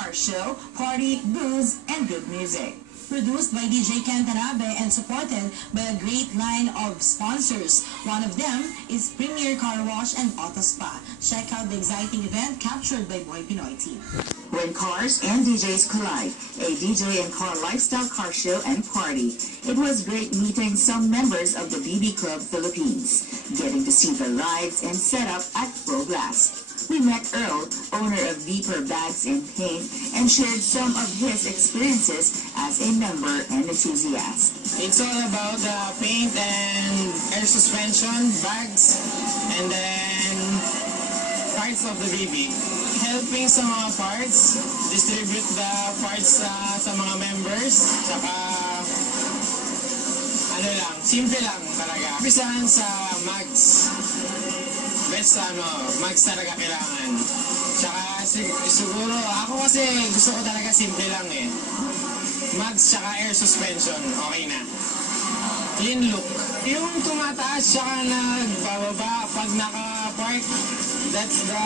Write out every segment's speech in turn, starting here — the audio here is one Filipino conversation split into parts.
Car show, party, booze, and good music. Produced by DJ Ken Tanabe and supported by a great line of sponsors. One of them is Premier Car Wash and Auto Spa. Check out the exciting event captured by Boy Pinoy team. When cars and DJs collide, a DJ and car lifestyle car show and party. It was great meeting some members of the BB Club Philippines, getting to see the rides and setup at Pro Glass. We met Earl, owner of Beeper Bags and Paint, and shared some of his experiences as a member and enthusiast. It's all about the paint and air suspension, bags, and then parts of the BB. Helping sa mga parts, distribute the parts sa mga members, saka ano lang, simple lang talaga. Umpisahan sa mags. Best mags talaga kailangan. Tsaka siguro, ako kasi gusto ko talaga simple lang eh. Mags tsaka air suspension, okay na. Clean look. Yung tumataas tsaka nagbababa pag naka-park, that's the,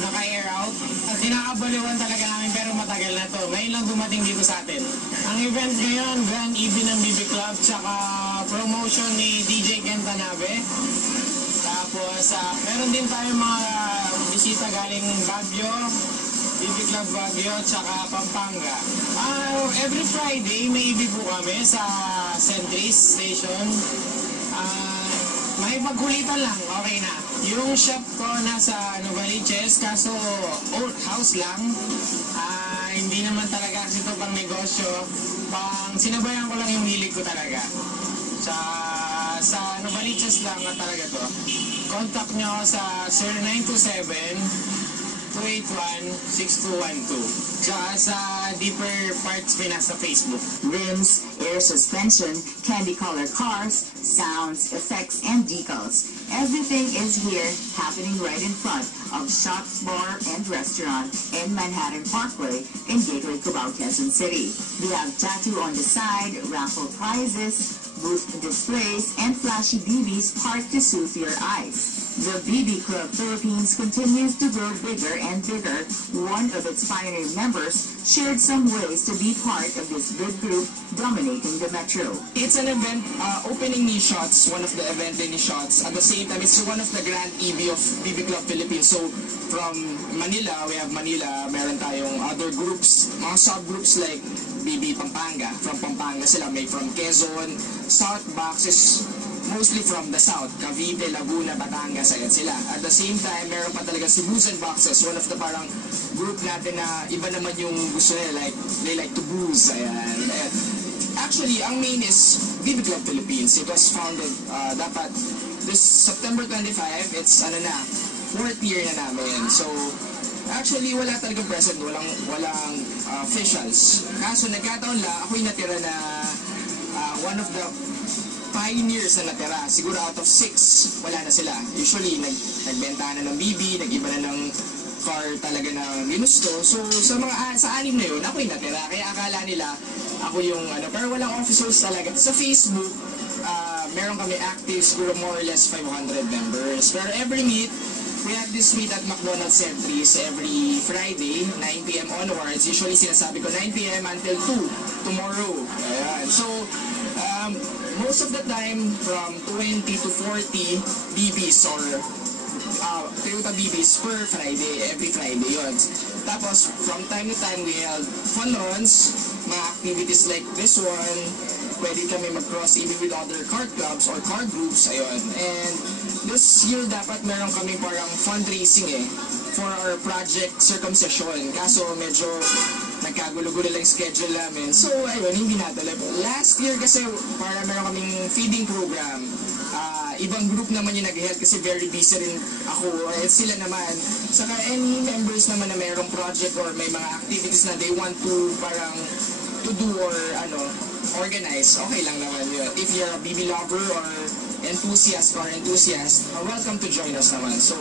naka-air out. Kinakabaliwan talaga namin pero matagal na to. Ngayon lang dumating dito sa atin. Ang event ngayon, Grand Evening ng BB Club tsaka promotion ni DJ Ken Tanabe. Tapos, meron din tayo mga bisita galing Baguio, BB Club Baguio, tsaka Pampanga. Every Friday, may ibig po kami sa Centris Station. May pagkulitan lang, okay na. Yung shop ko nasa Novaliches, kaso old house lang. Hindi naman talaga kasi ito pang negosyo. Sinabayan ko lang yung hilig ko talaga. Sa Novaliches lang na talaga to. Contact nyo sa 0927-281-6212. Tsaka sa Deeper Parts Pinas sa Facebook. Rims, air suspension, candy color cars, sounds, effects, and decals. Everything is here, happening right in front of Shops Bar and Restaurant in Manhattan Parkway in Gateway, Cubao, Quezon City. We have tattoo on the side, raffle prizes, booth displays, and flashy BBs parked to soothe your eyes. The BB Club Philippines continues to grow bigger and bigger. One of its pioneer members shared some ways to be part of this big group dominating the metro. It's an event, opening ni Shots, one of the event ni Shots. At the same time, it's one of the Grand EB of BB Club Philippines. So, from Manila, we have Manila, meron tayong other groups, mga subgroups like BB Pampanga. From Pampanga sila, may from Quezon, South Boxes, mostly from the south, Cavite, Laguna, Batangas, ayan sila. At the same time, meron pa talaga si Booze and Boxes, one of the parang group natin na iba naman yung gusto nila, like, they like to booze, ayan. And actually, ang main is BB Club Philippines. It was founded, dapat, this September 25, it's, 4th year na namin. So, actually, wala talagang present, walang officials. Kaso, nagkataon lang, ako'y natira na one of the pioneers na natira. Siguro out of 6, wala na sila. Usually, nagbenta na ng BB, nag-iba na ng car talaga na ginusto. So, sa 6 na yun, ako'y natira. Kaya akala nila, ako yung pero walang officers talaga. Sa Facebook, meron kami active, siguro more or less 500 members. Pero every meet, we have this meet at McDonald's Centris every Friday, 9 p.m. onwards. Usually, sinasabi ko 9 p.m. until 2 tomorrow. Ayan. So, most of the time, from 20 to 40 BBs or Toyota BBs per Friday, every Friday yun. Tapos, from time to time, we held fun runs, mga activities like this one. Pwede kami mag-cross even with other car clubs or car groups, ayun. And this year, dapat meron kami parang fundraising for our project circumcision. Kaso, medyo nagkagulo-gulo lang yung schedule namin. So, ayun, hindi natuloy. Last year kasi, para meron kaming feeding program. Ibang group naman yung nag-help kasi very busy rin ako. Sila naman. Saka any members naman na mayroong project or may mga activities na they want to parang to do or organize, okay lang naman yun. If you're a BB lover or enthusiast, welcome to join us naman. So,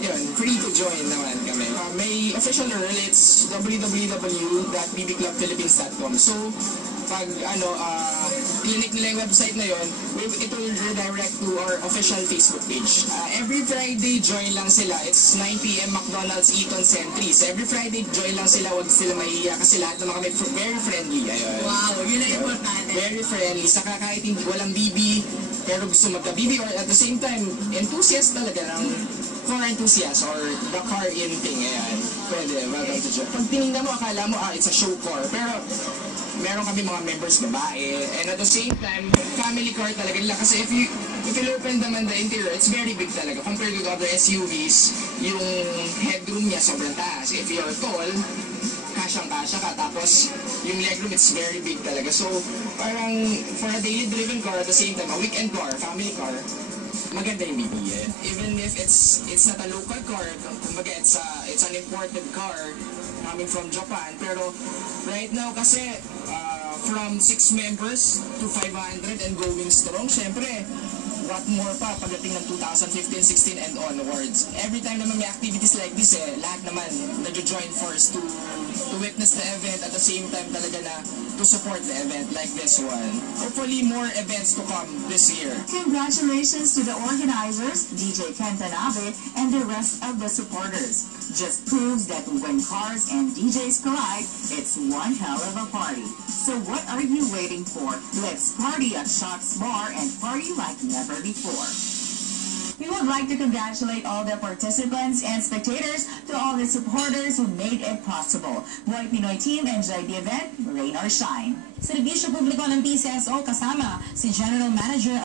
yun, free to join naman kami. May official URL, it's www.bbclubphilippines.com. So, pag clinic nila yung website na yun, it will redirect to our official Facebook page. Every Friday, join lang sila. It's 9 p.m. McDonald's Eaton Sentry. So every Friday, join lang sila. Huwag sila mahihiya kasi lahat naman kami very friendly. Ayun. Wow, yun ang importante. Very friendly. Saka kahit hindi walang BB, pero gusto magka-BB or at the same time, enthusiast talaga ng car enthusiast or the car in thing. Ayan. Pwede, welcome to join. Pag tinignan mo, akala mo, it's a show car. Pero meron kami mga members babae, and at the same time, family car talaga nila. Kasi if you open naman the interior, it's very big talaga. Compared to other SUVs, yung headroom niya sobrang taas. If you're tall, kasyang-kasya ka. Tapos, yung legroom, it's very big talaga. So, parang for a daily driven car, at the same time, a weekend car, family car, maganda yung BB. Even if it's not a local car, kumbaga it's an imported car coming from Japan. Pero right now kasi from 6 members to 500 and going strong, syempre what more pa pagdating ng 2015, 16 and onwards. Every time naman may activities like this, lahat naman nag-join first to witness the event, at the same time talaga na to support the event like this one. Hopefully more events to come this year. Congratulations to the organizers, DJ Ken Tanabe, and the rest of the supporters. Just proves that when cars and DJs collide, it's one hell of a party. So what are you waiting for? Let's party at Shots Bar and party like never before. We would like to congratulate all the participants and spectators, to all the supporters who made it possible. Boy Pinoy team, enjoy the event, rain or shine. Serbisyo Publiko ng PCSO kasama si General Manager